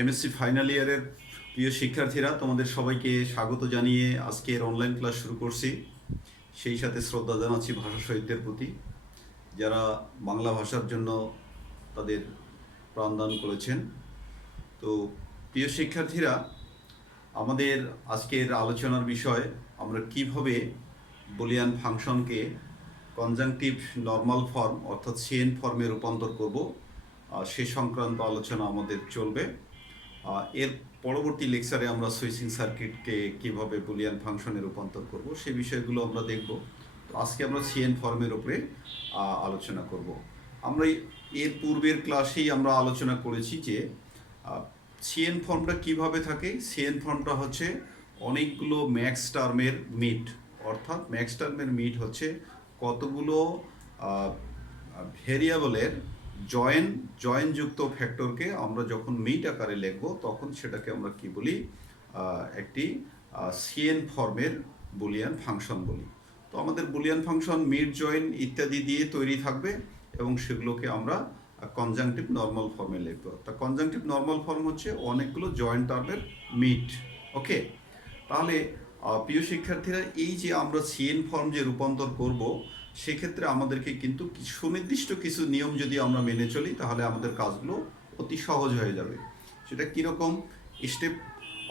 MSc final ইয়ারের প্রিয় শিক্ষার্থীরা, তোমাদের সবাইকে স্বাগত জানিয়ে আজকের অনলাইন ক্লাস শুরু করছি। সেই সাথে শ্রদ্ধা জানাচ্ছি ভাষা শহীদদের প্রতি, যারা বাংলা ভাষার জন্য তাদের প্রাণদান করেছেন। তো প্রিয় শিক্ষার্থীরা, আমাদের আজকের আলোচনার বিষয় আমরা কিভাবে বুলিয়ান ফাংশনকে কনজাংটিভ নর্মাল ফর্ম অর্থাৎ সিএন ফর্মে রূপান্তর করব, সে সংক্রান্ত আলোচনা আমাদের চলবে। এর পরবর্তী লেকচারে আমরা সুইচিং সার্কিটকে কিভাবে বুলিয়ান ফাংশনে রূপান্তর করব সে বিষয়গুলো আমরা দেখব। তো আজকে আমরা সিএন ফর্মের উপরে আলোচনা করব। আমরা এর পূর্বের ক্লাসেই আমরা আলোচনা করেছি যে সিএন ফর্মটা কিভাবে থাকে। সিএন ফর্মটা হচ্ছে অনেকগুলো ম্যাক্স টার্মের মিট, অর্থাৎ ম্যাক্স টার্মের মিট হচ্ছে কতগুলো ভেরিয়েবলের জয়েনযুক্ত ফ্যাক্টরকে আমরা যখন মিট আকারে লিখব তখন সেটাকে আমরা কি বলি, একটি সিএন ফর্মের বুলিয়ান ফাংশন বলি। তো আমাদের বুলিয়ান ফাংশন মিট, জয়েন ইত্যাদি দিয়ে তৈরি থাকবে এবং সেগুলোকে আমরা কনজাংটিভ নর্মাল ফর্মে লিখব। তা কনজাংটিভ নর্মাল ফর্ম হচ্ছে অনেকগুলো জয়েন্ট টার্মের মিট। ওকে, তাহলে প্রিয় শিক্ষার্থীরা, এই যে আমরা সিএন ফর্ম যে রূপান্তর করব সেক্ষেত্রে আমাদেরকে কিন্তু সুনির্দিষ্ট কিছু নিয়ম যদি আমরা মেনে চলি তাহলে আমাদের কাজগুলো অতি সহজ হয়ে যাবে। সেটা কীরকম স্টেপ,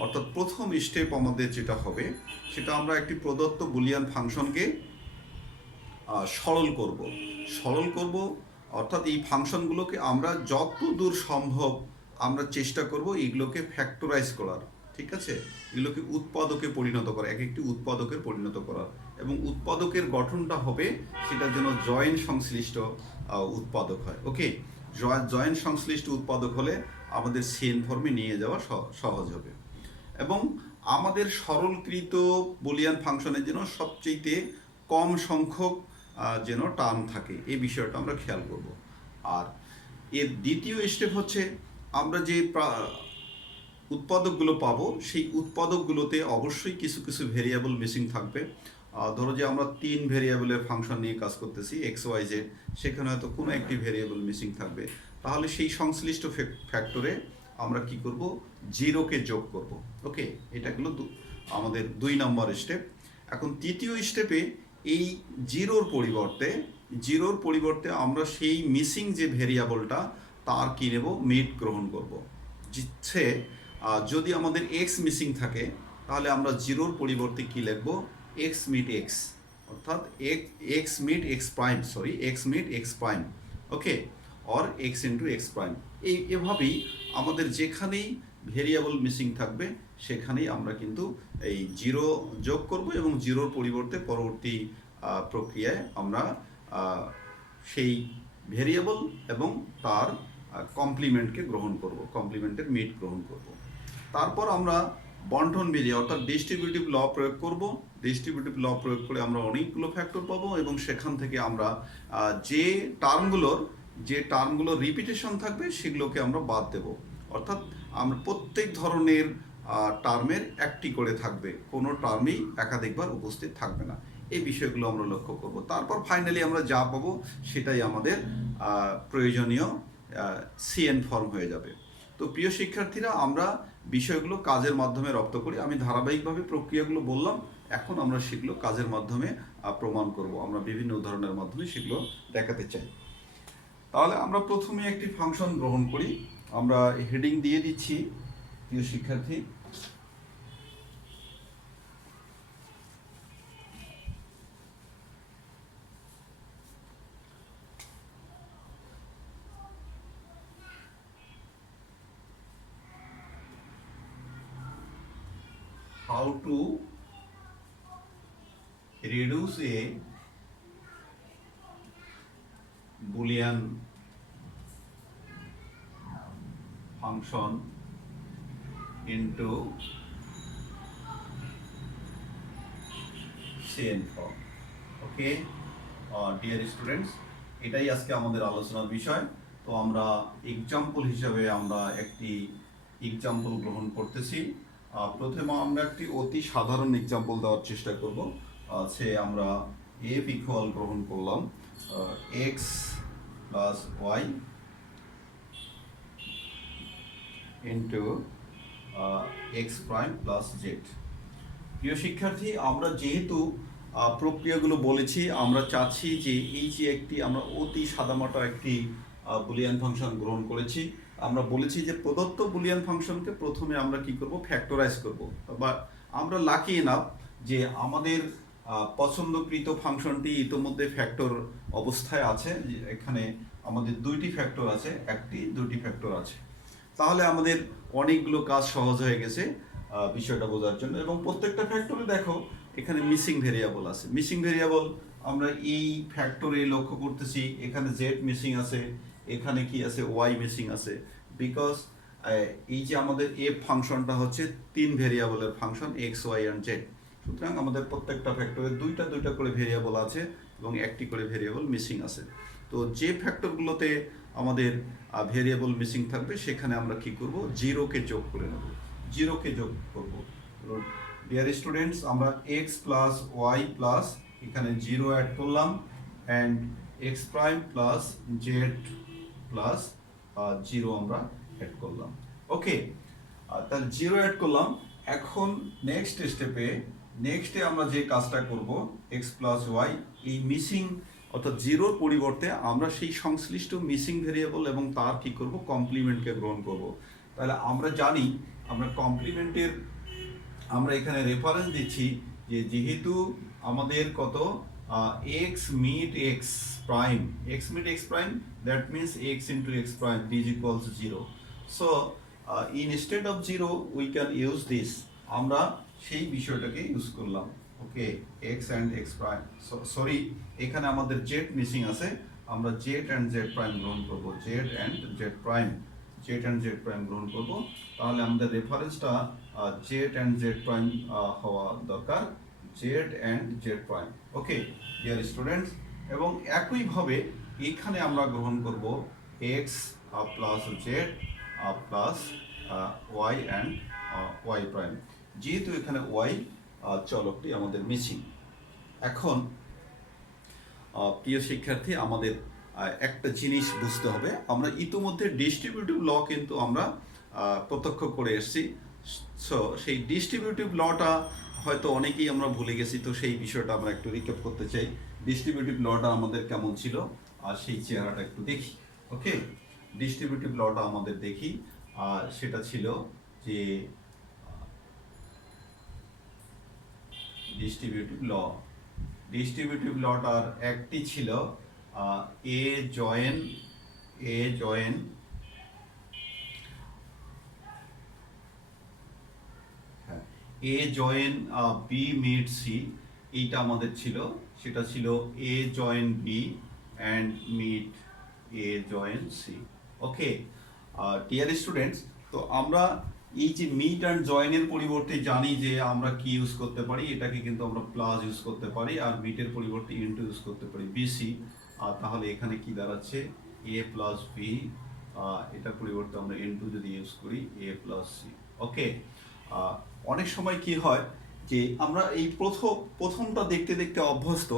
অর্থাৎ প্রথম স্টেপ আমাদের যেটা হবে সেটা আমরা একটি প্রদত্ত বুলিয়ান ফাংশনকে সরল করব, অর্থাৎ এই ফাংশনগুলোকে আমরা যত দূর সম্ভব আমরা চেষ্টা করব এগুলোকে ফ্যাক্টরাইজ করার, ঠিক আছে, এগুলোকে উৎপাদকে পরিণত করা, এক একটি উৎপাদকে পরিণত করার, এবং উৎপাদকের গঠনটা হবে সেটা যেন জয়েন সংশ্লিষ্ট উৎপাদক হয়। ওকে, জয়েন সংশ্লিষ্ট উৎপাদক হলে আমাদের সিএন ফর্মে নিয়ে যাওয়া সহজ হবে। এবং আমাদের সরলকৃত বুলিয়ান ফাংশনের জন্য সবচেয়ে কম সংখ্যক যেন টার্ম থাকে, এই বিষয়টা আমরা খেয়াল করব। আর এর দ্বিতীয় স্টেপ হচ্ছে আমরা যে উৎপাদকগুলো পাবো সেই উৎপাদকগুলোতে অবশ্যই কিছু কিছু ভেরিয়েবল মিসিং থাকবে। ধরো যে আমরা 3 ভেরিয়েবলের ফাংশন নিয়ে কাজ করতেছি এক্স ওয়াই জেড, সেখানে হয়তো কোনো একটি ভেরিয়েবল মিসিং থাকবে, তাহলে সেই সংশ্লিষ্ট ফ্যাক্টরে আমরা কি করব, জিরোকে যোগ করব। ওকে, এটা হলো আমাদের 2 নম্বর স্টেপ। এখন তৃতীয় স্টেপে এই জিরোর পরিবর্তে আমরা সেই মিসিং যে ভেরিয়েবলটা তার কি নেব, মিট গ্রহণ করব। জিতছে যদি আমাদের এক্স মিসিং থাকে তাহলে আমরা জিরোর পরিবর্তে কি লিখব, এক্স মিট এক্স, অর্থাৎ X meet X prime. Okay, or X into X prime. এভাবেই আমাদের যেখানেই ভেরিয়েবল মিসিং থাকবে সেখানেই আমরা কিন্তু এই জিরো যোগ করব এবং জিরোর পরিবর্তে পরবর্তী প্রক্রিয়ায় আমরা সেই ভেরিয়েবল এবং তার কমপ্লিমেন্টকে গ্রহণ করব, কমপ্লিমেন্টের মিট গ্রহণ করব। তারপর আমরা বন্টন বিধি অর্থাৎ ডিস্ট্রিবিউটিভ ল প্রয়োগ করব। ডিস্ট্রিবিউটিভ ল প্রয়োগ করে আমরা অনেকগুলো ফ্যাক্টর পাবো এবং সেখান থেকে আমরা যে টার্মগুলোর রিপিটেশন থাকবে সেগুলোকে আমরা বাদ দেব, অর্থাৎ আমরা প্রত্যেক ধরনের টার্মের একটি করে থাকবে, কোনো টার্মই একাধিকবার উপস্থিত থাকবে না। এই বিষয়গুলো আমরা লক্ষ্য করব। তারপর ফাইনালি আমরা যা পাবো সেটাই আমাদের প্রয়োজনীয় সিএন ফর্ম হয়ে যাবে। তো প্রিয় শিক্ষার্থীরা, আমরা বিষয়গুলো কাজের মাধ্যমে রপ্ত করি। আমি ধারাবাহিকভাবে প্রক্রিয়াগুলো বললাম, এখন আমরা সেগুলো কাজের মাধ্যমে প্রমাণ করব। আমরা বিভিন্ন উদাহরণের মাধ্যমে সেগুলো দেখাতে চাই। তাহলে আমরা প্রথমে একটি ফাংশন গ্রহণ করি। আমরা হেডিং দিয়ে দিচ্ছি, প্রিয় শিক্ষার্থী, how to reduce a Boolean function into CN form. Okay dear students, এটাই আজকে আমাদের আলোচনার বিষয়। তো আমরা এক্সাম্পল হিসাবে আমরা একটি এক্সাম্পল গ্রহণ করতেছি। প্রথমে আমরা একটি অতি সাধারণ এক্সাম্পল দেওয়ার চেষ্টা করব। সে আমরা এফ ইকুয়াল গ্রহণ করলাম X plus Y into X prime plus Z. প্রিয় শিক্ষার্থী, আমরা যেহেতু প্রক্রিয়াগুলো বলেছি, আমরা চাচ্ছি যে এই যে একটি আমরা অতি সাদামাটা একটি বুলিয়ান ফাংশন গ্রহণ করেছি। আমরা বলেছি যে প্রদত্ত বুলিয়ান ফাংশনকে প্রথমে আমরা কি করব, ফ্যাক্টরাইজ করব। বা আমরা লাকি এনাফ যে আমাদের পছন্দকৃত ফাংশনটি ইতোমধ্যে ফ্যাক্টর অবস্থায় আছে। এখানে আমাদের দুইটি ফ্যাক্টর আছে, দুইটি ফ্যাক্টর আছে। তাহলে আমাদের অনেকগুলো কাজ সহজ হয়ে গেছে বিষয়টা বোঝার জন্য। এবং প্রত্যেকটা ফ্যাক্টরে দেখো এখানে মিসিং ভেরিয়েবল আছে। মিসিং ভেরিয়েবল আমরা এই ফ্যাক্টরে লক্ষ্য করতেছি, এখানে জেড মিসিং আছে, এখানে কি আছে, ওয়াই মিসিং আছে। বিকজ এই যে আমাদের এফ ফাংশনটা হচ্ছে 3 ভেরিয়েবলের ফাংশন, এক্স ওয়াই অ্যান্ড জেড। সুতরাং আমাদের প্রত্যেকটা ফ্যাক্টরে দুইটা করে ভেরিয়েবল আছে এবং একটি করে ভেরিয়েবল মিসিং আছে। তো যে ফ্যাক্টরগুলোতে আমাদের ভেরিয়েবল মিসিং থাকবে সেখানে আমরা কি করব, জিরোকে যোগ করে নেব, জিরোকে যোগ করব। ডিয়ার স্টুডেন্টস, আমরা এক্স প্লাস ওয়াই প্লাস এখানে জিরো অ্যাড করলাম, and X prime plus Z plus zero আমরা অ্যাড করলাম। ওকে, তাহলে জিরো অ্যাড করলাম। এখন নেক্সটে আমরা যে কাজটা করব, এক্স প্লাস ওয়াই, এই মিসিং অর্থাৎ জিরোর পরিবর্তে আমরা সেই সংশ্লিষ্ট মিসিং ভেরিয়েবল এবং তার কি করব, কমপ্লিমেন্টকে গ্রহণ করব। তাহলে আমরা জানি আমরা কমপ্লিমেন্টের আমরা এখানে রেফারেন্স দিচ্ছি যে যেহেতু আমাদের কত X meet X prime, that means X into X prime is equals 0। So instead of 0 we can use this, আমরা সেই বিষয়টাকে ইউজ করলাম। Okay, X and X prime, sorry এখানে আমাদের জেড মিসিং আছে, আমরা জেড অ্যান্ড জেড প্রাইম গ্রহণ করব, জেড অ্যান্ড জেড প্রাইম গ্রহণ করব। তাহলে আমাদের রেফারেন্সটা জেড অ্যান্ড জেড প্রাইম হওয়া দরকার, Z and Z prime. Okay dear students, এবং একইভাবে এখানে আমরা গ্রহণ করব X plus Z plus Y and Y prime, যেহেতু এখানে ওয়াই চলকটি আমাদের মিসিং। এখন প্রিয় শিক্ষার্থী, আমাদের একটা জিনিস বুঝতে হবে, আমরা ইতিমধ্যে ডিস্ট্রিবিউটিভ ল কিন্তু আমরা প্রত্যক্ষ করে এসেছি। সো সেই ডিস্ট্রিবিউটিভ লটা হয়তো অনেকেই আমরা ভুলে গেছি, তো সেই বিষয়টা আমরা একটু রিক্যাপ করতে চাই। ডিস্ট্রিবিউটিভ লটা আমাদের কেমন ছিল আর সেই চেহারাটা একটু দেখি। ওকে, ডিস্ট্রিবিউটিভ লটা আমাদের দেখি, সেটা ছিল যে ডিস্ট্রিবিউটিভ লটার একটি ছিল A join B meet C, এইটা আমাদের ছিল, সেটা ছিল A join B and meet A join C. Okay dear students, তো আমরা এই যে মিট অ্যান্ড জয়েনের পরিবর্তে জানি যে আমরা কি ইউজ করতে পারি, এটাকে কিন্তু আমরা প্লাস ইউজ করতে পারি, আর মিটের পরিবর্তে ইনটু ইউজ করতে পারি, বিসি। তাহলে এখানে কি দাঁড়াচ্ছে, এ প্লাস বি, এটার পরিবর্তে আমরা ইনটু যদি ইউজ করি এ প্লাস সি। ওকে, অনেক সময় কি হয় যে আমরা এই প্রথমটা দেখতে দেখতে অভ্যস্ত,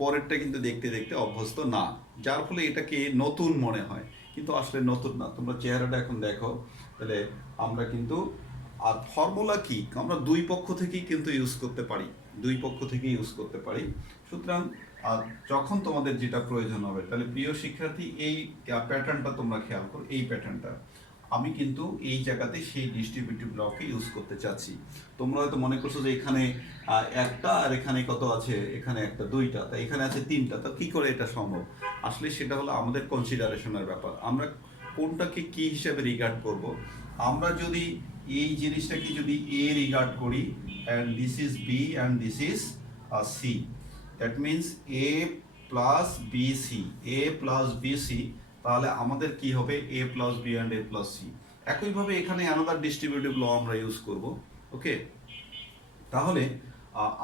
পরেরটা কিন্তু দেখতে দেখতে অভ্যস্ত না, যার ফলে এটাকে নতুন মনে হয়, কিন্তু আসলে নতুন না। তোমরা চেহারাটা এখন দেখো, তাহলে আমরা কিন্তু আর ফর্মুলা কি, আমরা দুই পক্ষ থেকেই কিন্তু ইউজ করতে পারি, সুতরাং যখন তোমাদের যেটা প্রয়োজন হবে। তাহলে প্রিয় শিক্ষার্থী, এই প্যাটার্নটা তোমরা খেয়াল করো, এই প্যাটার্নটা আমি কিন্তু এই জায়গাতে সেই ডিস্ট্রিবিউটিভ লকে ইউজ করতে চাচ্ছি। তোমরা হয়তো মনে করছো যে এখানে একটা আর এখানে কত আছে, এখানে একটা দুইটা, তাই এখানে আছে তিনটা, তা কি করে এটা সম্ভব? আসলে সেটা হলো আমাদের কনসিডারেশনের ব্যাপার, আমরা কোনটাকে কি হিসাবে রিগার্ড করব। আমরা যদি এই জিনিসটাকে যদি এ রিগার্ড করি, and this is B and this is C, that means A plus B C, তাহলে আমাদের কি হবে, A plus B and A plus C. একইভাবে এখানে অ্যানাদার ডিস্ট্রিবিউটিভ ল আমরা ইউজ করব। ওকে, তাহলে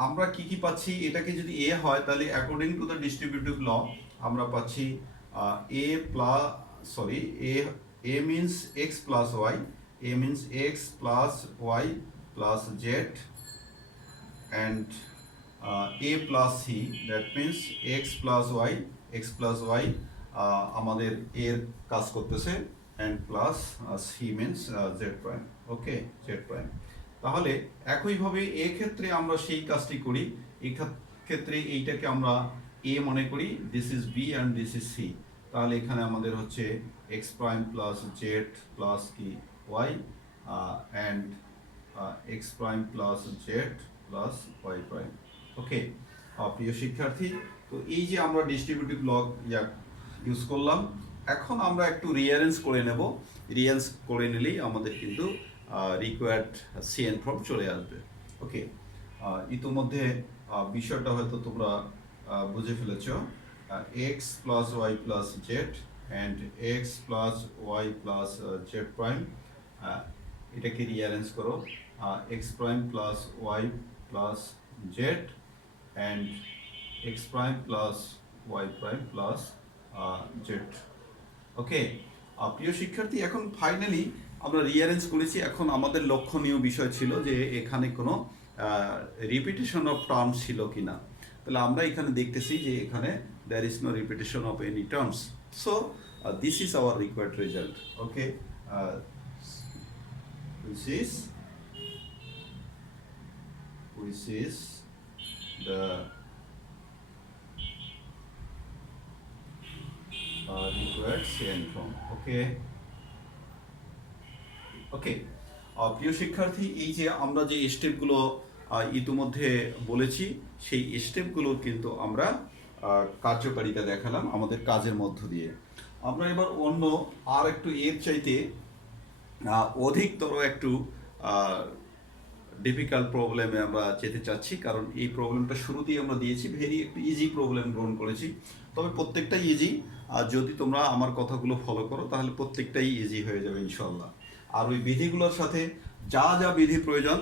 আমরা কি পাচ্ছি, এটাকে যদি এ হয় তাহলে according to the distributive law আমরা পাচ্ছি A means X plus Y plus Z and a plus c, that means x plus y আমাদের এর কাজ করতেছে, and plus C means Z prime. Okay, Z prime. তাহলে একইভাবে ক্ষেত্রে আমরা সেই কাজটি করি। এই ক্ষেত্রে এইটাকে আমরা এ মনে করি, this is B and this is C. তাহলে এখানে আমাদের হচ্ছে X prime plus Z plus কি Y and X prime plus Z plus Y prime. Okay, প্রিয় শিক্ষার্থী, তো এই যে আমরা ডিস্ট্রিবিউটিভ লগ ইউজ করলাম, এখন আমরা একটু রিঅ্যারেঞ্জ করে নেব। রিঅ্যারেঞ্জ করে নিলেই আমাদের কিন্তু রিকোয়ার্ড সিএন ফর্ম চলে আসবে। ওকে, ইতিমধ্যে বিষয়টা হয়তো তোমরা বুঝে ফেলেছ। X plus Y plus Z and X plus Y plus Z prime, এটাকে রিঅ্যারেঞ্জ করো। X prime plus Y plus Z and X prime plus Y prime plus Z. Okay, প্রিয় শিক্ষার্থী, এখন ফাইনালি আমরা রিঅ্যারেঞ্জ করেছি। এখন আমাদের লক্ষণীয় বিষয় ছিল যে এখানে কোনো রিপিটেশন অফ টার্মস ছিল কিনা। তাহলে আমরা এখানে দেখতেছি যে এখানে there is no repetition of any terms. So this is our required result. Okay, which is the required CN form. Okay. Okay, প্রিয় শিক্ষার্থী, এই যে আমরা যে স্টেপগুলো ইতিমধ্যে বলেছি, সেই স্টেপগুলো কিন্তু আমরা কার্যকারিতা দেখালাম আমাদের কাজের মধ্য দিয়ে। আমরা এবার অন্য আর একটু এর চাইতে অধিকতর একটু ডিফিকাল্ট প্রবলেমে আমরা যেতে চাচ্ছি, কারণ এই প্রবলেমটা শুরুতেই আমরা দিয়েছি, ভেরি একটু ইজি প্রবলেম গ্রহণ করেছি। তবে প্রত্যেকটাই ইজি, আর যদি তোমরা আমার কথাগুলো ফলো করো তাহলে প্রত্যেকটাই ইজি হয়ে যাবে ইনশাল্লাহ। আর ওই বিধিগুলোর সাথে যা যা বিধি প্রয়োজন,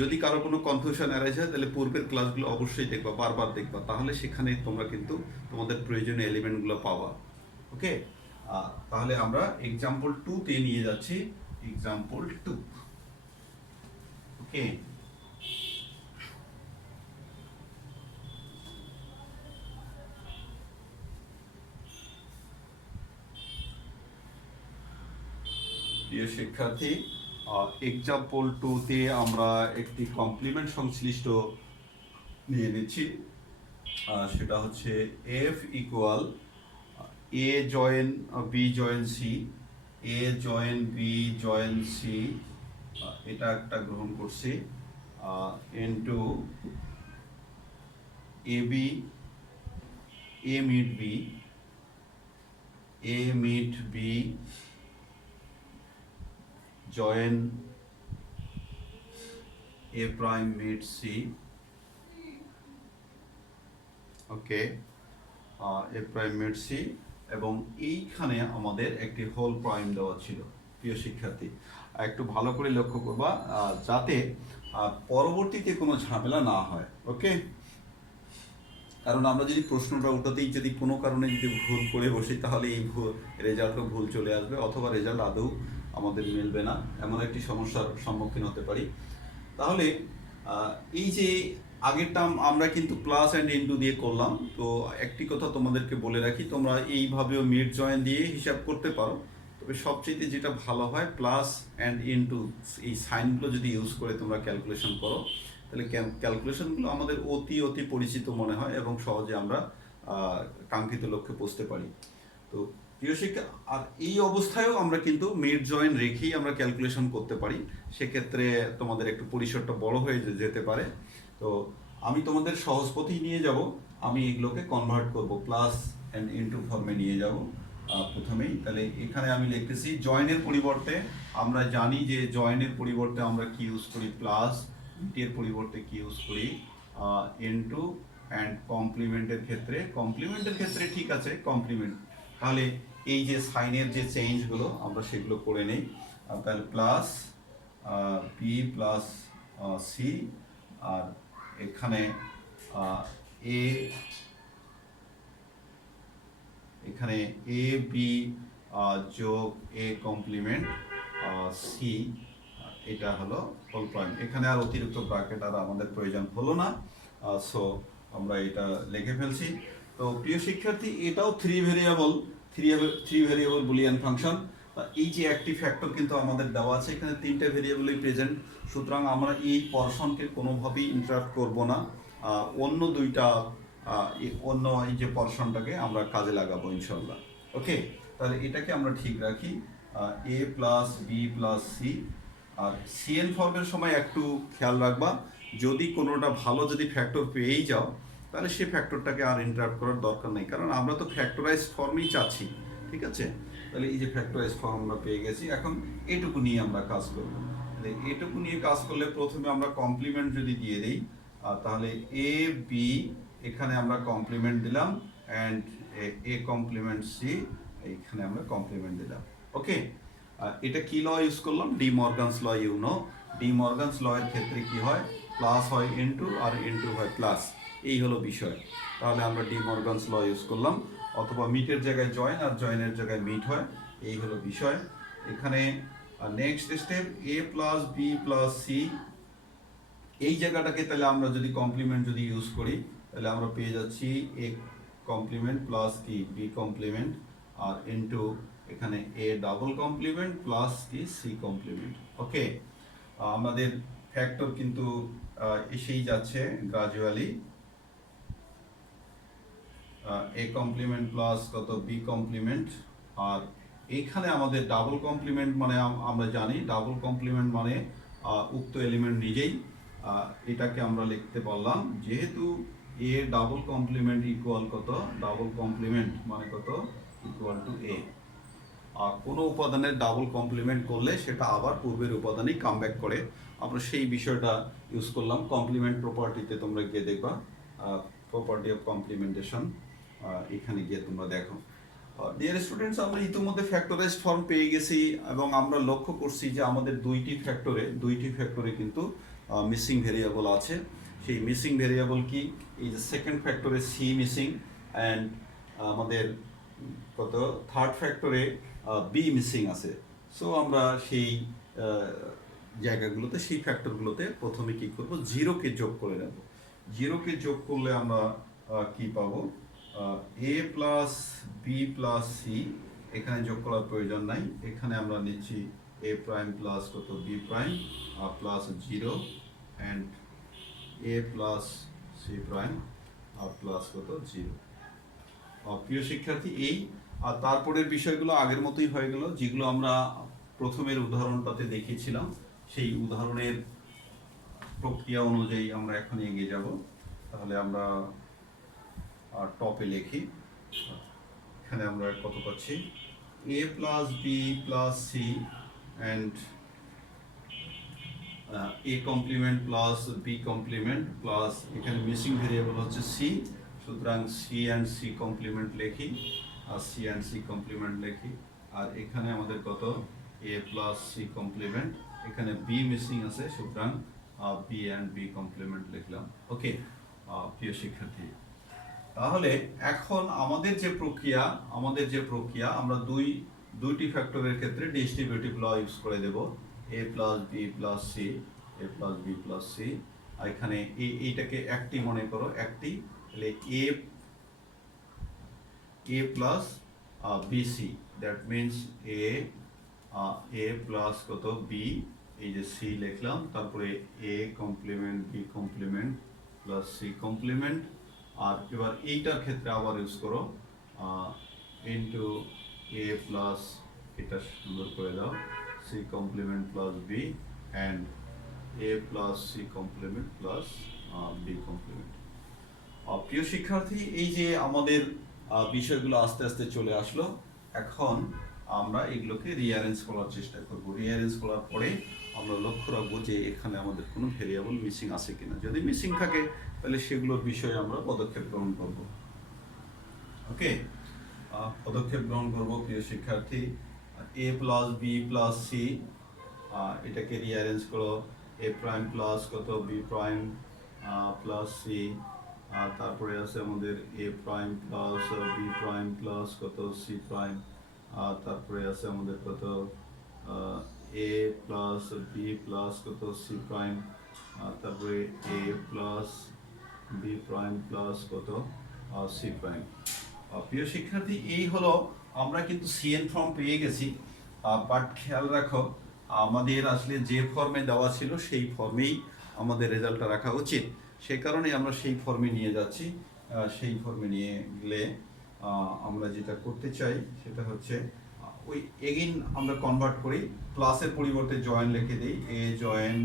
যদি কারো কোনো কনফিউশন অ্যারাইজ হয় তাহলে পূর্বের ক্লাসগুলো অবশ্যই দেখবা, বারবার দেখবা, তাহলে সেখানে তোমরা কিন্তু তোমাদের প্রয়োজনীয় এলিমেন্টগুলো পাবা। ওকে, তাহলে আমরা এক্সাম্পল 2-তে নিয়ে যাচ্ছি। এক্সাম্পল 2। ওকে, প্রিয় শিক্ষার্থী, এক্সাম্পল 2-তে আমরা একটি কমপ্লিমেন্ট সংশ্লিষ্ট নিয়ে নিচ্ছি। সেটা হচ্ছে F equal A join B join C, A join B join C, এটা একটা গ্রহণ করছি, into A B, A mid B, A mid B join A prime mid C. Okay, A prime mid C, এবং এইখানে আমাদের একটি whole prime দেওয়া ছিল। প্রিয় শিক্ষার্থী, একটু ভালো করে লক্ষ্য করবা যাতে পরবর্তীতে কোনো ঝামেলা না হয়। ওকে, কারণ আমরা যদি প্রশ্নটা উঠাতেই যদি কোনো কারণে যদি ভুল করে বসি তাহলে এই রেজাল্টও ভুল চলে আসবে, অথবা রেজাল্ট আদৌ আমাদের মিলবে না, এমন একটি সমস্যার সম্মুখীন হতে পারি। তাহলে এই যে আগেরটা আমরা কিন্তু প্লাস অ্যান্ড ইনটু দিয়ে করলাম, তো একটি কথা তোমাদেরকে বলে রাখি, তোমরা এইভাবেও মিড জয়েন দিয়ে হিসাব করতে পারো, তবে সবচেয়ে যেটা ভালো হয় প্লাস অ্যান্ড ইনটু এই সাইনগুলো যদি ইউজ করে তোমরা ক্যালকুলেশন করো, তাহলে ক্যালকুলেশনগুলো আমাদের অতি পরিচিত মনে হয় এবং সহজে আমরা কাঙ্ক্ষিত লক্ষ্যে পৌঁছতে পারি। তো প্রিয় শিক্ষা, আর এই অবস্থায়ও আমরা কিন্তু মিড জয়েন রেখেই আমরা ক্যালকুলেশন করতে পারি, সেক্ষেত্রে তোমাদের একটু পরিসরটা বড় হয়ে যেতে পারে। তো আমি তোমাদের সহজ পথেই নিয়ে যাব, আমি এগুলোকে কনভার্ট করব, প্লাস অ্যান্ড ইনটু ফর্মে নিয়ে যাব প্রথমেই। তাহলে এখানে আমি লিখতেছি জয়েনের পরিবর্তে, আমরা জানি যে জয়েনের পরিবর্তে আমরা কি ইউজ করি, প্লাস, এর পরিবর্তে কি ইউজ করি ইনটু, অ্যান্ড কমপ্লিমেন্টের ক্ষেত্রে ঠিক আছে কমপ্লিমেন্ট। তাহলে এই যে সাইনের যে চেঞ্জগুলো আমরা সেগুলো করে নেই। তাহলে প্লাস বি প্লাস সি, আর এখানে এ, এখানে এ বি যোগ এ কমপ্লিমেন্ট সি, এটা হলো হোল প্রাইম। এখানে আর অতিরিক্ত ব্র্যাকেট আর আমাদের প্রয়োজন হলো না, সো আমরা এটা লিখে ফেলছি। তো প্রিয় শিক্ষার্থী, এটাও থ্রি ভেরিয়েবল বুলিয়ান ফাংশন। এই যে একটি ফ্যাক্টর কিন্তু আমাদের দেওয়া আছে, এখানে তিনটা ভেরিয়েবলই প্রেজেন্ট, সুতরাং আমরা এই পর্শনকে কোনোভাবেই ইন্টারাপ্ট করব না। অন্য দুইটা অন্য এই যে পর্শনটাকে আমরা কাজে লাগাবো ইনশাল্লাহ। ওকে, তাহলে এটাকে আমরা ঠিক রাখি, এ প্লাস বি প্লাস সি। আর সিএন ফর্মের সময় একটু খেয়াল রাখবা, যদি কোনোটা ভালো যদি ফ্যাক্টর পেয়েই যাও, তাহলে সেই ফ্যাক্টরটাকে আর ইন্টারাপ্ট করার দরকার নেই, কারণ আমরা তো ফ্যাক্টরাইজ ফর্মেই চাচ্ছি। ঠিক আছে, তাহলে এই যে ফ্যাক্টরাইজ ফর্ম আমরা পেয়ে গেছি, এখন এটুকু নিয়ে আমরা কাজ করব। এটুকু নিয়ে কাজ করলে প্রথমে আমরা কমপ্লিমেন্ট যদি দিয়ে দিই, তাহলে এ বি এখানে আমরা কমপ্লিমেন্ট দিলাম, অ্যান্ড এ কমপ্লিমেন্ট সি এইখানে আমরা কমপ্লিমেন্ট দিলাম। ওকে, এটা কি ল ইউজ করলাম? ডি মর্গানস ল। ডি মর্গানস ল এর ক্ষেত্রে কি হয়, প্লাস হয় ইনটু আর ইনটু হয় প্লাস, এই হলো বিষয়। তাহলে আমরা ডি মর্গানস ল ইউজ করলাম, অথবা মিটের জায়গায় জয়েন আর জয়েনের জায়গায় মিট হয়, এই হলো বিষয়। এখানে নেক্সট স্টেপ এ প্লাস বি প্লাস সি, এই জায়গাটাকে তাহলে আমরা যদি কমপ্লিমেন্ট যদি ইউজ করি, তাহলে আমরা পেয়ে যাচ্ছি এ কমপ্লিমেন্ট প্লাস কি বি কমপ্লিমেন্ট, আর ইনটু এখানে এ ডাবল কমপ্লিমেন্ট প্লাস কি সি কমপ্লিমেন্ট। ওকে, আমাদের ফ্যাক্টর কিন্তু এসেই যাচ্ছে গ্রাজুয়ালি, এ কমপ্লিমেন্ট প্লাস কত বি কমপ্লিমেন্ট। আর এইখানে আমাদের ডাবল কমপ্লিমেন্ট মানে আমরা জানি ডাবল কমপ্লিমেন্ট মানে উক্ত এলিমেন্ট নিজেই, এটাকে আমরা লিখতে পারলাম যেহেতু এ ডাবল কমপ্লিমেন্ট ইকুয়াল কত, ডাবল কমপ্লিমেন্ট মানে কত ইকুয়াল টু এ। আর কোনো উপাদানের ডাবল কমপ্লিমেন্ট করলে সেটা আবার পূর্বের উপাদানেই কামব্যাক করে, আমরা সেই বিষয়টা ইউজ করলাম। কমপ্লিমেন্ট প্রপার্টিতে তোমরা গিয়ে দেখবা, প্রপার্টি অফ কমপ্লিমেন্টেশন, এখানে গিয়ে তোমরা দেখো। ডিয়ার স্টুডেন্টস, আমরা ইতিমধ্যে ফ্যাক্টরাইজ ফর্ম পেয়ে গেছি, এবং আমরা লক্ষ্য করছি যে আমাদের দুইটি ফ্যাক্টরে কিন্তু মিসিং ভেরিয়েবল আছে। সেই মিসিং ভেরিয়েবল কি, এই যে সেকেন্ড ফ্যাক্টরে সি মিসিং, অ্যান্ড আমাদের কত থার্ড ফ্যাক্টরে বি মিসিং আছে। সো আমরা সেই জায়গাগুলোতে, সেই ফ্যাক্টরগুলোতে প্রথমে কি করব, জিরোকে যোগ করে নেব। জিরোকে যোগ করলে আমরা কি পাবো, A plus B plus C, এখানে যোগ করার প্রয়োজন নাই, এখানে আমরা নিচ্ছি এ প্রাইম প্লাস কত B prime plus zero, and A plus C prime plus কত জিরো। প্রিয় শিক্ষার্থী, এই আর তারপরের বিষয়গুলো আগের মতোই হয়ে গেল, যেগুলো আমরা প্রথমের উদাহরণটাতে দেখিয়েছিলাম, সেই উদাহরণের প্রক্রিয়া অনুযায়ী আমরা এখন এগিয়ে যাব। তাহলে আমরা টপে লিখি, এখানে আমরা কত পাচ্ছি, A plus B plus C and A complement plus B complement plus এখানে মিসিং ভেরিয়েবল হচ্ছে সি, সুতরাং সি অ্যান্ড সি কমপ্লিমেন্ট লিখি, আর সি অ্যান্ড সি কমপ্লিমেন্ট লিখি। আর এখানে আমাদের কত, এ প্লাস সি কমপ্লিমেন্ট, এখানে বি মিসিং আছে, সুতরাং বি অ্যান্ড বি কমপ্লিমেন্ট লিখলাম। ওকে প্রিয় শিক্ষার্থী, তাহলে এখন আমাদের যে প্রক্রিয়া আমরা দুইটি ফ্যাক্টরের ক্ষেত্রে ডিস্ট্রিবিউটিভ ল ইউজ করে দেব, A plus B plus C, A plus B plus C. আর এখানে এইটাকে একটি মনে করো, একটি, তাহলে A plus B C, that means A plus কত বি, এই যে সি লিখলাম, তারপরে A complement B complement plus C complement. আর এবার এইটার ক্ষেত্রে আবার ইউজ করো ইন্টু এ প্লাস, এটা সুন্দর করে দাও, C complement plus B, and A plus C complement plus B complement. প্রিয় শিক্ষার্থী, এই যে আমাদের বিষয়গুলো আস্তে আস্তে চলে আসলো, এখন আমরা এগুলোকে রিঅ্যারেঞ্জ করার চেষ্টা করব। রিঅ্যারেঞ্জ করার পরে আমরা লক্ষ্য রাখবো যে এখানে আমাদের কোনো ভেরিয়েবল মিসিং আছে কিনা, যদি মিসিং থাকে তাহলে সেগুলোর বিষয়ে আমরা পদক্ষেপ গ্রহণ করব। ওকে, পদক্ষেপ গ্রহণ করব প্রিয় শিক্ষার্থী। A plus B plus C, এটাকে রিঅ্যারেঞ্জ করো, এ প্রাইম প্লাস কত বি প্রাইম প্লাস সি, তারপরে আছে আমাদের A prime plus B prime plus কত সি প্রাইম, তারপরে আছে আমাদের কত এ প্লাস বি প্লাস কত সি প্রাইম, তারপরে A plus B prime plus কত সি প্রাইম। প্রিয় শিক্ষার্থী, এই হলো, আমরা কিন্তু সিএন ফর্ম পেয়ে গেছি, বাট খেয়াল রাখো, আমাদের আসলে যে ফর্মে দেওয়া ছিল সেই ফর্মেই আমাদের রেজাল্টটা রাখা উচিত। সে কারণে আমরা সেই ফর্মে নিয়ে যাচ্ছি। সেই ফর্মে নিয়ে গেলে আমরা যেটা করতে চাই সেটা হচ্ছে ওই এগেইন আমরা কনভার্ট করি, প্লাসের পরিবর্তে জয়েন লিখে দিই, A join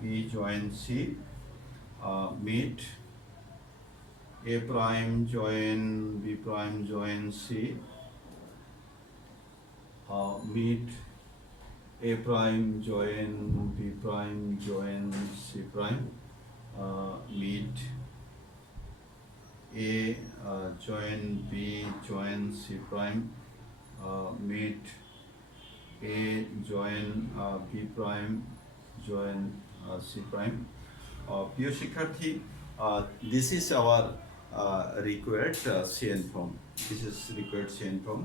B join C meet A prime join B prime join C meet a prime join b prime join c prime meet a join b join c prime meet a join b prime join c prime. প্রিয় শিক্ষার্থী, this is our required CN form. This is required CN form.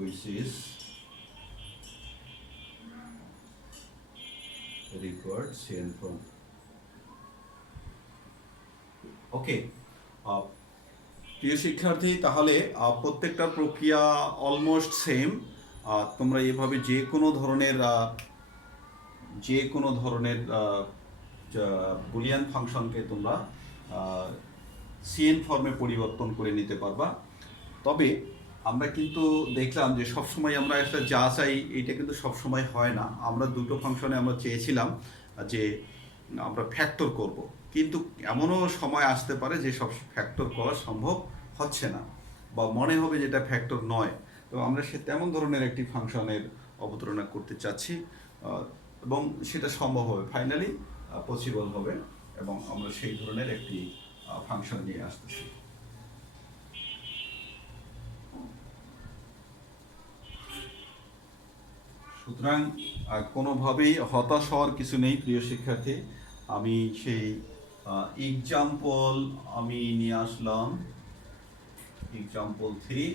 Which is required CN form. ওকে, প্রিয় শিক্ষার্থী, তাহলে প্রত্যেকটা প্রক্রিয়া almost same. তোমরা এভাবে যে কোনো ধরনের বুলিয়ান ফাংশনকে তোমরা সিএন ফর্মে পরিবর্তন করে নিতে পারবা। তবে আমরা কিন্তু দেখলাম যে সবসময় আমরা একটা যা চাই এইটা কিন্তু সবসময় হয় না। আমরা দুটো ফাংশনে আমরা চেয়েছিলাম যে আমরা ফ্যাক্টর করব, কিন্তু এমনও সময় আসতে পারে যে সব ফ্যাক্টর করা সম্ভব হচ্ছে না বা মনে হবে যেটা ফ্যাক্টর নয়। তো আমরা তেমন ধরনের একটি ফাংশনের অবতারণা করতে চাচ্ছি এবং সেটা সম্ভব হবে, ফাইনালি পসিবল হবে, এবং আমরা সেই ধরনের একটি ফাংশন নিয়ে আসতেছি। সুতরাং কোনোভাবেই হতাশ হওয়ার কিছু নেই প্রিয় শিক্ষার্থী। আমি সেই এক্সাম্পল আমি নিয়ে আসলাম, এক্সাম্পল 3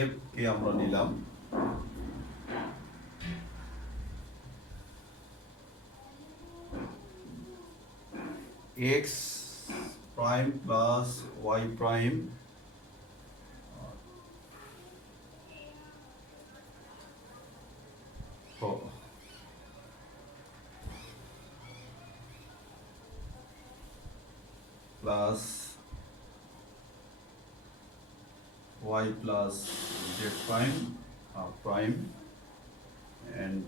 এফ কে আমরা নিলাম X prime plus Y prime plus y plus z prime prime and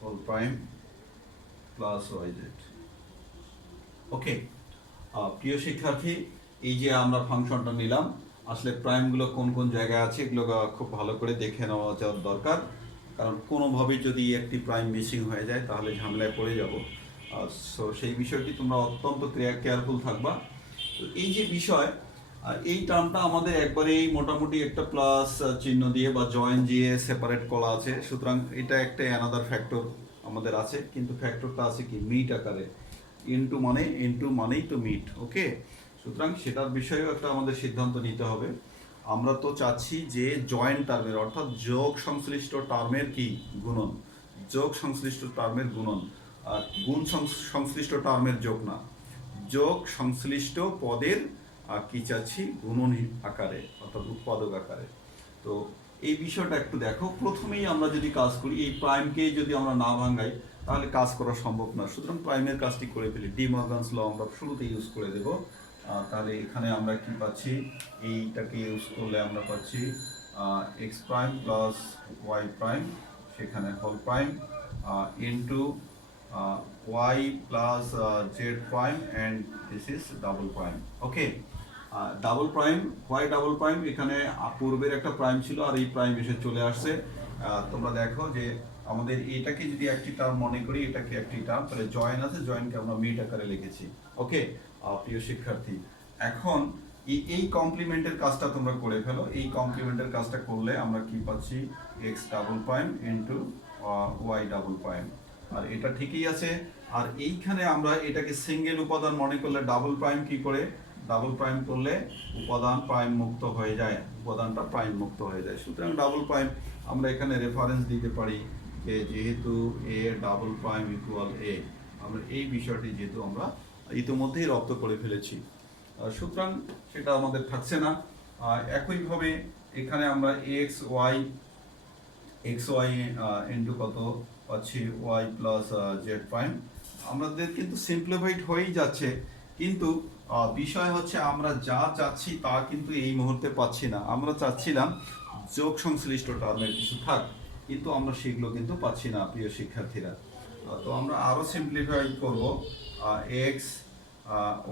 whole prime plus yz. ওকে, প্রিয় শিক্ষার্থী, এই যে আমরা ফাংশনটা নিলাম, আসলে প্রাইমগুলো কোন কোন জায়গায় আছে এগুলো খুব ভালো করে দেখে নেওয়া যাওয়ার দরকার, কারণ কোনোভাবে যদি একটি প্রাইম মিসিং হয়ে যায় তাহলে ঝামেলায় পড়ে যাব। সো সেই বিষয়টি তোমরা অত্যন্ত কেয়ারফুল থাকবা। তো এই যে বিষয়, এই টার্মটা আমাদের একবারেই মোটামুটি একটা প্লাস চিহ্ন দিয়ে বা জয়েন দিয়ে সেপারেট করা আছে, সুতরাং এটা একটা অ্যানাদার ফ্যাক্টর আমাদের আছে, কিন্তু ফ্যাক্টরটা আছে কি মিট আকারে, ইনটু মানেই তো মিট। ওকে, সুতরাং সেটার বিষয়েও একটা আমাদের সিদ্ধান্ত নিতে হবে। আমরা তো চাচ্ছি যে জয়েন্ট টার্মের অর্থাৎ যোগ সংশ্লিষ্ট টার্মের কি গুণন, যোগ সংশ্লিষ্ট টার্মের গুণন, আর গুণ সংশ্লিষ্ট টার্মের যোগ না, যোগ সংশ্লিষ্ট পদের কি চাচ্ছি গুণন আকারে অর্থাৎ উৎপাদক আকারে। তো এই বিষয়টা একটু দেখো, প্রথমেই আমরা যদি কাজ করি এই প্রাইমকে যদি আমরা না ভাঙাই তাহলে কাজ করা সম্ভব না, সুতরাং প্রাইমের কাজটি করে ফেলি। ডি মর্গানস ল আমরা শুরুতে ইউজ করে দেব। তাহলে এখানে আমরা কি পাচ্ছি, এইটাকে ইউজ করলে আমরা পাচ্ছি X prime plus Y prime, সেখানে whole prime into y plus z prime and this is double prime. Okay, double prime, why double prime, এখানে পূর্বের একটা প্রাইম ছিল আর এই প্রাইম এসে চলে আসছে। তোমরা দেখো যে আমাদের এটাকে যদি একটি টার্ম মনে করি, এটাকে একটি টার্ম, তাহলে জয়েন আছে, জয়েনকে আমরা মিট আকারে লিখেছি। ওকে, প্রিয় শিক্ষার্থী, এখন এই কমপ্লিমেন্টের কাজটা তোমরা করে ফেলো। এই কমপ্লিমেন্টের কাজটা করলে আমরা কি পাচ্ছি, X double prime into Y double prime, আর এটা ঠিকই আছে। আর এইখানে আমরা এটাকে সিঙ্গেল উপাদান মনে করলে ডাবল প্রাইম কি করে, ডাবল প্রাইম করলে উপাদান প্রাইম মুক্ত হয়ে যায়, উপাদানটা প্রাইম মুক্ত হয়ে যায়। সুতরাং ডাবল প্রাইম আমরা এখানে রেফারেন্স দিতে পারি যে যেহেতু এ ডাবল প্রাইম ইকুয়াল এ, আমরা এই বিষয়টি যেহেতু আমরা ইতিমধ্যেই রপ্ত করে ফেলেছি। সুতরাং সেটা আমাদের থাকছে না। একইভাবে এখানে আমরা এক্স ওয়াই ইন্টু কত পাচ্ছি ওয়াই প্লাস জেড প্রাইম, আমাদের কিন্তু সিম্পলিফাইড হয়েই যাচ্ছে, কিন্তু বিষয় হচ্ছে আমরা যা চাচ্ছি তা কিন্তু এই মুহূর্তে পাচ্ছি না। আমরা চাচ্ছিলাম যোগ সংশ্লিষ্ট টার্মের কিছু থাক, কিন্তু আমরা সেগুলো কিন্তু পাচ্ছি না প্রিয় শিক্ষার্থীরা। তো আমরা আরও সিম্পলিফাই করব X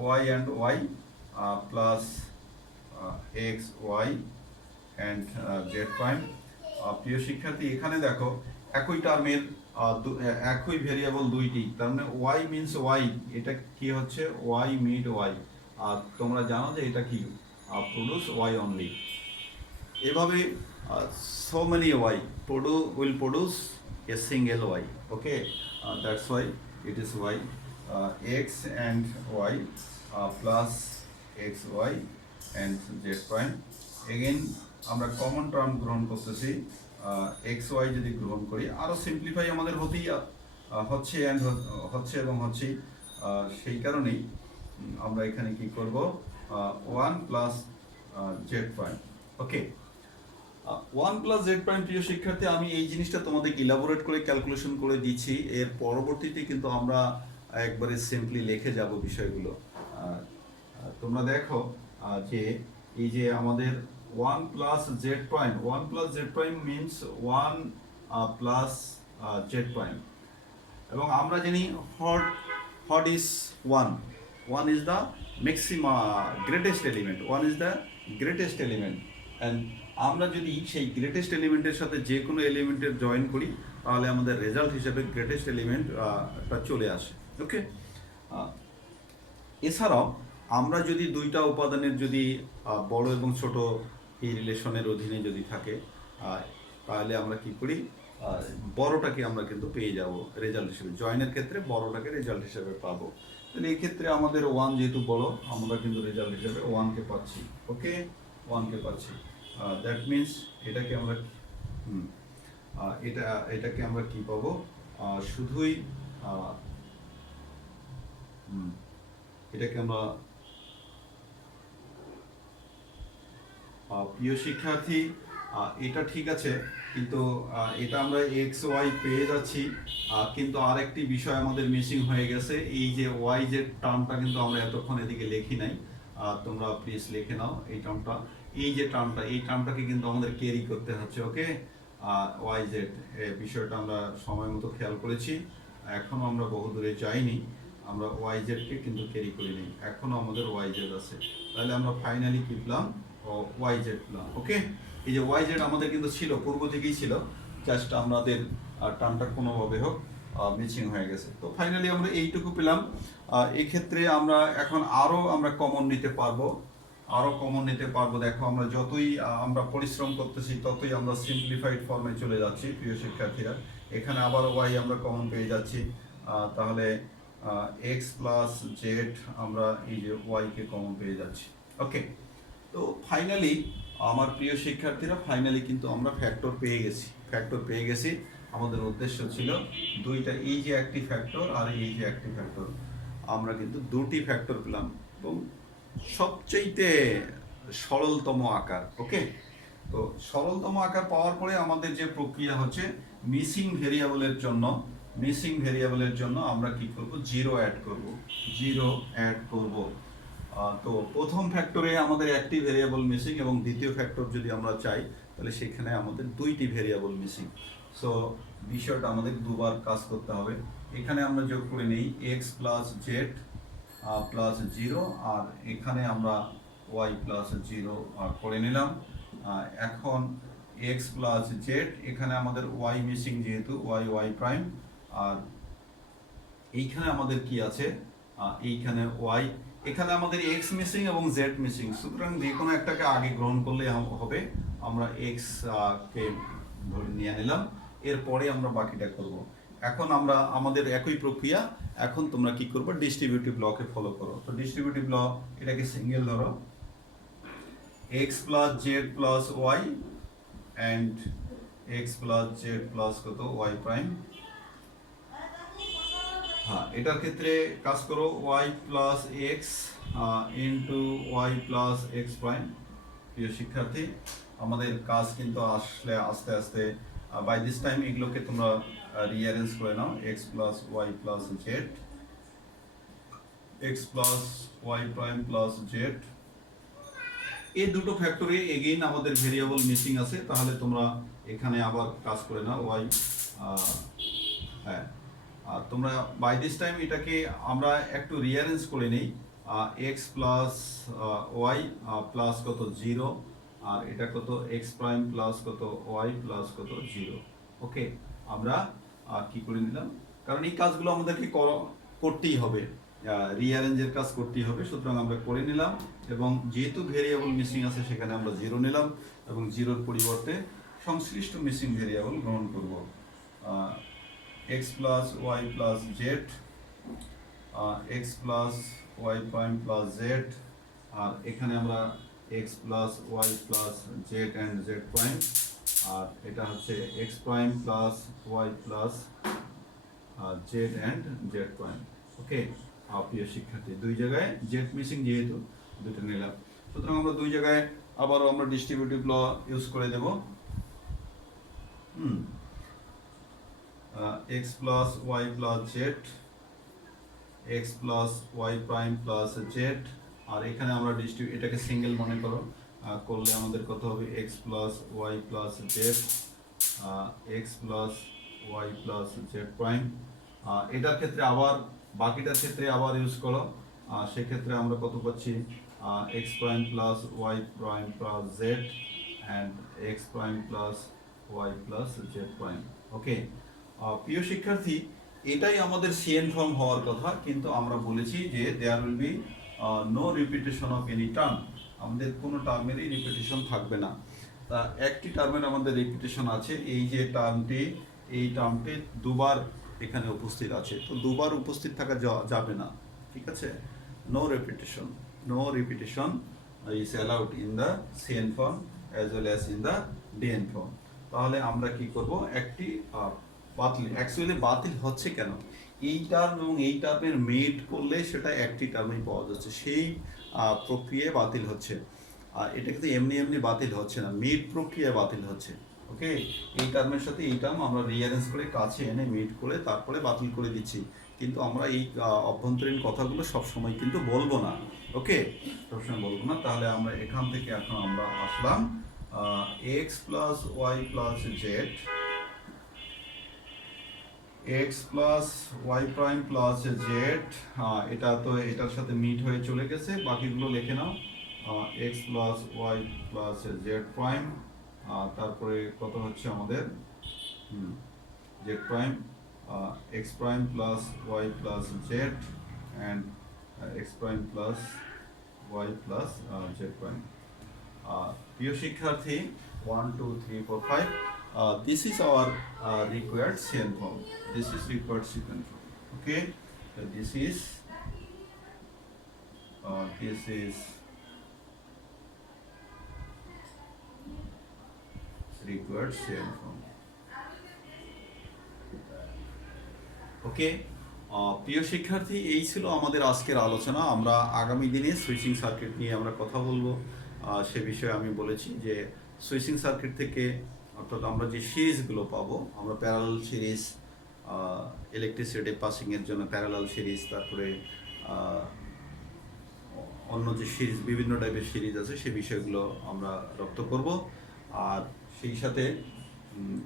Y and Y plus X Y and Z prime. প্রিয় শিক্ষার্থী এখানে দেখো একই টার্মের একই ভেরিয়েবল দুইটি, তার মানে ওয়াই মিনস ওয়াই, এটা কি হচ্ছে ওয়াই মিড ওয়াই, আর তোমরা জানো যে এটা কি প্রোডিউস ওয়াই অনলি। এভাবে so many y will produce a single y, okay, that's why it is y, x and y plus xy and z prime. Again আমরা কমন টার্ম গ্রহণ করতেছি, xy যদি গ্রহণ করি আরো সিম্পলিফাই আমাদের হতেই হচ্ছে এন্ড হচ্ছে এবং হচ্ছে, সেই কারণেই আমরা এখানে কি করব 1 প্লাস জেড প্রাইম। ওকে, 1 প্লাস জেড প্রাইম। প্রিয় শিক্ষার্থী আমি এই জিনিসটা তোমাদের ইলাবোরেট করে ক্যালকুলেশন করে দিচ্ছি, এর পরবর্তীতে কিন্তু আমরা একবারে সিম্পলি লিখে যাব বিষয়গুলো। তোমরা দেখো যে এই যে আমাদের 1 plus Z prime, 1 plus Z prime means 1 plus Z prime, এবং আমরা জানি what is 1 is the maximum greatest element, 1 is the greatest element, and আমরা যদি সেই গ্রেটেস্ট এলিমেন্টের সাথে যে কোনো এলিমেন্টের জয়েন করি তাহলে আমাদের রেজাল্ট হিসেবে গ্রেটেস্ট এলিমেন্টটা চলে আসে। ওকে, এছাড়াও আমরা যদি দুইটা উপাদানের যদি বড় এবং ছোট এই রিলেশনের অধীনে যদি থাকে তাহলে আমরা কি করি, বড়টাকে আমরা কিন্তু পেয়ে যাব রেজাল্ট হিসেবে, জয়েনের ক্ষেত্রে বড়টাকে রেজাল্ট হিসেবে পাবো। তাহলে এই ক্ষেত্রে আমাদের 1 যেহেতু বড়, আমরা কিন্তু রেজাল্ট হিসেবে 1কে পাচ্ছি। ওকে, 1কে পাচ্ছি, দ্যাট মিনস এটাকে আমরা এটাকে আমরা কি পাবো, শুধুই এটাকে আমরা প্রিয় শিক্ষার্থী এটা ঠিক আছে, কিন্তু এটা আমরা এক্স ওয়াই পেয়ে যাচ্ছি, কিন্তু আরেকটি বিষয় আমাদের মিসিং হয়ে গেছে, এই যে ওয়াই জেড টার্মটা কিন্তু আমরা এতক্ষণ এদিকে লিখি নাই, তোমরা প্লিজ লিখে নাও এই টার্মটা, এই যে টার্মটা, এই টার্মটাকে কিন্তু আমাদের ক্যারি করতে হচ্ছে। ওকে, ওয়াই জেড বিষয়টা আমরা সময় মতো খেয়াল করেছি, এখনো আমরা বহুদূরে যাইনি, আমরা ওয়াই জেডকে কিন্তু ক্যারি করিনি, এখনো আমাদের ওয়াই জেড আছে, তাহলে আমরা ফাইনালি কি পেলাম, ওয়াই জেড পেলাম। ওকে, এই যে ওয়াই জেড আমাদের কিন্তু ছিল, পূর্ব থেকেই ছিল, জাস্ট আমাদের টার্মটা কোনোভাবে হোক মিসিং হয়ে গেছে। তো ফাইনালি আমরা এইটুকু পেলাম। এক্ষেত্রে আমরা এখন আমরা কমন নিতে পারবো, দেখো আমরা যতই আমরা পরিশ্রম করতেছি ততই আমরা সিম্পলিফাইড ফর্মে চলে যাচ্ছি প্রিয় শিক্ষার্থীরা। এখানে আবার ওয়াই আমরা কমন পেয়ে যাচ্ছি, তাহলে এক্স প্লাস জেড আমরা এই যে ওয়াইকে কমন পেয়ে যাচ্ছি। ওকে, তো ফাইনালি আমার প্রিয় শিক্ষার্থীরা ফাইনালি কিন্তু আমরা ফ্যাক্টর পেয়ে গেছি। আমাদের উদ্দেশ্য ছিল দুইটা, এই যে একটি ফ্যাক্টর আর এই যে একটি ফ্যাক্টর, আমরা কিন্তু দুটি ফ্যাক্টর পেলাম এবং সবচেয়ে সরলতম আকার। ওকে, তো সরলতম আকার পাওয়ার পরে আমাদের যে প্রক্রিয়া হচ্ছে মিসিং ভেরিয়েবলের জন্য আমরা কি করব, জিরো অ্যাড করব। তো প্রথম ফ্যাক্টরে আমাদের একটি ভেরিয়েবল মিসিং এবং দ্বিতীয় ফ্যাক্টর যদি আমরা চাই তাহলে সেখানে আমাদের দুইটি ভেরিয়েবল মিসিং, সো বিষয়টা আমাদের দুবার কাজ করতে হবে। এখানে আমরা যোগ করে নেই এক্স প্লাস জেড প্লাস 0, আর এখানে আমরা ওয়াই প্লাস 0 করে নিলাম। এখন এক্স প্লাস জেড, এখানে আমাদের ওয়াই মিসিং যেহেতু ওয়াই প্রাইম, আর এইখানে আমাদের কি আছে, এইখানে ওয়াই, এখানে আমাদের এক্স মিসিং এবং জেড মিসিং, সুতরাং যে কোনো একটাকে আগে গ্রহণ করলে হবে, আমরা এক্স কে ধরে নিয়ে নিলাম, এরপরে আমরা বাকিটা করব। এখন আমরা আমাদের একই প্রক্রিয়া, এখন তোমরা কি করবে, ডিস্ট্রিবিউটিভ লকে ফলো করো। তো ডিস্ট্রিবিউটিভ ল, এটাকে সিঙ্গেল ধরো, X plus Z plus Y and X plus Z plus কত ওয়াই প্রাইম, হ্যাঁ, এটার ক্ষেত্রে কাজ করো Y plus X into Y plus X prime. প্রিয় শিক্ষার্থী, আমাদের কাজ কিন্তু আসলে আস্তে আস্তে বাই দিস টাইম এগুলোকে তোমরা রিঅ্যারেঞ্জ করে নাও। X plus Y plus Z, X plus Y prime plus Z. এই দুটো ফ্যাক্টরে এগেইন আমাদের ভেরিয়েবল মিসিং আছে, তাহলে তোমরা এখানে আবার কাজ করে নাও ওয়াই। হ্যাঁ, আর তোমরা বাই দিস টাইম এটাকে আমরা একটু রিঅ্যারেঞ্জ করে নিই। এক্স প্লাস ওয়াই প্লাস কত 0, আর এটা কত এক্স প্রাইম প্লাস কত ওয়াই প্লাস কত 0। ওকে, আমরা কি করে নিলাম, কারণ এই কাজগুলো আমাদেরকে করতেই হবে, রিঅ্যারেঞ্জের কাজ করতেই হবে, সুতরাং আমরা করে নিলাম। এবং যেহেতু ভেরিয়েবল মিসিং আছে সেখানে আমরা 0 নিলাম এবং 0-র পরিবর্তে সংশ্লিষ্ট মিসিং ভেরিয়েবল গ্রহণ করব। X plus Y plus Z, X plus Y prime plus Z, আর এখানে আমরা X plus Y plus Z and Z prime, আর এটা হচ্ছে X prime plus Y plus Z and Z prime. Okay, প্রিয় শিক্ষার্থী, দুই জায়গায় জেড মিসিং যেহেতু দুটো নিলাম, সুতরাং আমরা দুই জায়গায় আবারও আমরা ডিস্ট্রিবিউটিভ ল ইউজ করে দেব। X plus Y plus Z, X plus Y prime plus Z, আর এখানে আমরা এটাকে সিঙ্গেল মনে করো, করলে আমাদের কত হবে X plus Y plus Z, X plus Y plus Z prime. এটার ক্ষেত্রে আবার বাকিটার ক্ষেত্রে আবার ইউজ করো, সেক্ষেত্রে আমরা কত পাচ্ছি X prime plus Y prime plus Z and X prime plus Y plus Z prime. Okay, প্রিয় শিক্ষার্থী, এটাই আমাদের সিএন ফর্ম হওয়ার কথা, কিন্তু আমরা বলেছি যে there will be no repetition of any term, আমাদের কোনো টার্মেরই রিপিটেশন থাকবে না। তা একটি টার্মের আমাদের রিপিটেশন আছে, এই যে টার্মটি, এই টার্মটি দুবার এখানে উপস্থিত আছে, তো দুবার উপস্থিত থাকা যাবে না, ঠিক আছে। No repetition is allowed in the CN form as well as in the DN form. তাহলে আমরা কি করব, একটি বাতিল, অ্যাকচুয়ালি বাতিল হচ্ছে কেন, এই টার্ম এবং এই টার্মের মেড করলে সেটা একটি টার্মেই পাওয়া যাচ্ছে, সেই প্রক্রিয়ায় বাতিল হচ্ছে। আর এটা কিন্তু এমনি এমনি বাতিল হচ্ছে না, মেড প্রক্রিয়ায় বাতিল হচ্ছে। ওকে, এই টার্মের সাথে এই টার্ম আমরা রিঅ্যারেঞ্জ করে কাছে এনে মেড করে তারপরে বাতিল করে দিচ্ছি, কিন্তু আমরা এই অভ্যন্তরীণ কথাগুলো সবসময় কিন্তু বলবো না। ওকে, সবসময় বলবো না। তাহলে আমরা এখান থেকে এখন আমরা আসলাম X plus Y plus Z, X plus Y prime plus Z, এটা তো এটার সাথে মিট হয়ে চলে গেছে, বাকিগুলো লিখে নাও। X plus Y plus Z prime, তারপরে কত হচ্ছে আমাদের Z prime, X prime plus Y plus Z and X prime plus Y plus Z prime. প্রিয় শিক্ষার্থী, 1 2 3 4 5, this is our required CN form. This is required CN form. Okay, so this is required CN form. ওকে, প্রিয় শিক্ষার্থী, এই ছিল আমাদের আজকের আলোচনা। আমরা আগামী দিনে সুইচিং সার্কিট নিয়ে আমরা কথা বলবো, সে বিষয়ে আমি বলেছি যে সুইচিং সার্কিট থেকে অর্থাৎ আমরা যে সিরিজগুলো পাবো, আমরা প্যারালাল সিরিজ, ইলেকট্রিসিটি পাসিংয়ের জন্য প্যারালাল সিরিজ, তারপরে অন্য যে সিরিজ, বিভিন্ন টাইপের সিরিজ আছে, সে বিষয়গুলো আমরা রপ্ত করব। আর সেই সাথে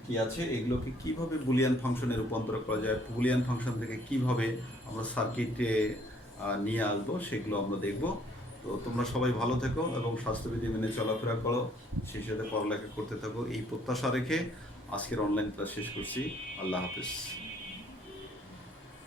কি আছে, এগুলোকে কিভাবে বুলিয়ান ফাংশনে রূপান্তর করা যায়, বুলিয়ান ফাংশন থেকে কিভাবে আমরা সার্কিটে নিয়ে আসবো, সেগুলো আমরা দেখব। তো তোমরা সবাই ভালো থেকো এবং স্বাস্থ্যবিধি মেনে চলাফেরা করো, সেই সাথে পড়ালেখা করতে থাকো, এই প্রত্যাশা রেখে আজকের অনলাইন ক্লাস শেষ করছি। আল্লাহ হাফিজ।